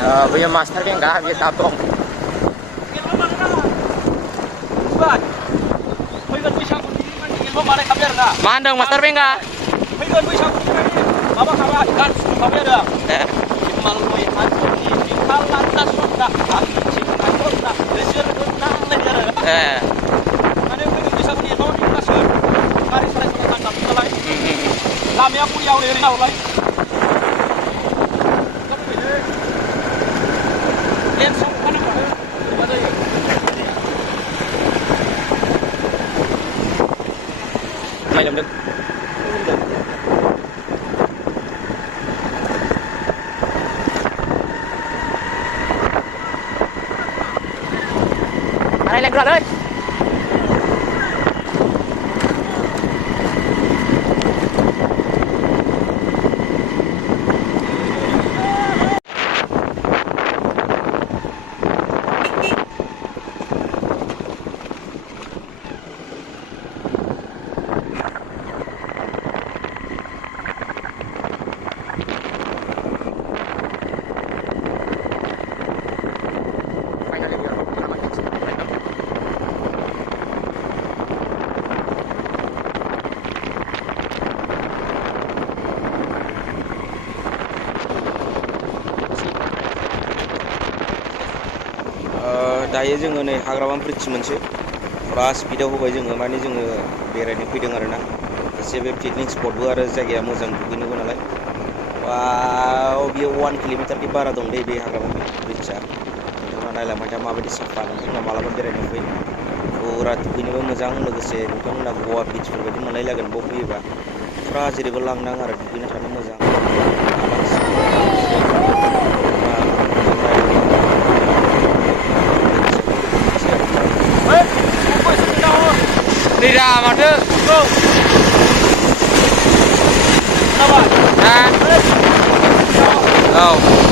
Punya master yang nggak habis tabung. Mandang master enggak? Mày làm được. Đây lên rồi đây. दायो जोङो नै हाग्रामा bridge मोनसे फुरा स्पिडाव होबाय जोङो माने जोङो बेरायनो फैदों आरोना एसे बे पिकनिक स्पटबो आरो जायगाया मोजां दुगैनोबो नालाय वाव बियो 1 किल'मिटारनि बारा दं दे बे हाग्रामा ब्रिजआ नोंथाङा नायलांबाय था माबायदि साफा नोंथाङा मालाबा बेरायनो फै फुरा दुगैनोबो मोजां लोगोसे नोंथांमोना गवा बीचफोर बायदि मोनलायलागोन बाव फैयोबा फुरा जेरैबो लांदां आरो दुगैनो थानो मोजां Tidak, maksud bro. Kenapa? Nah. Oh.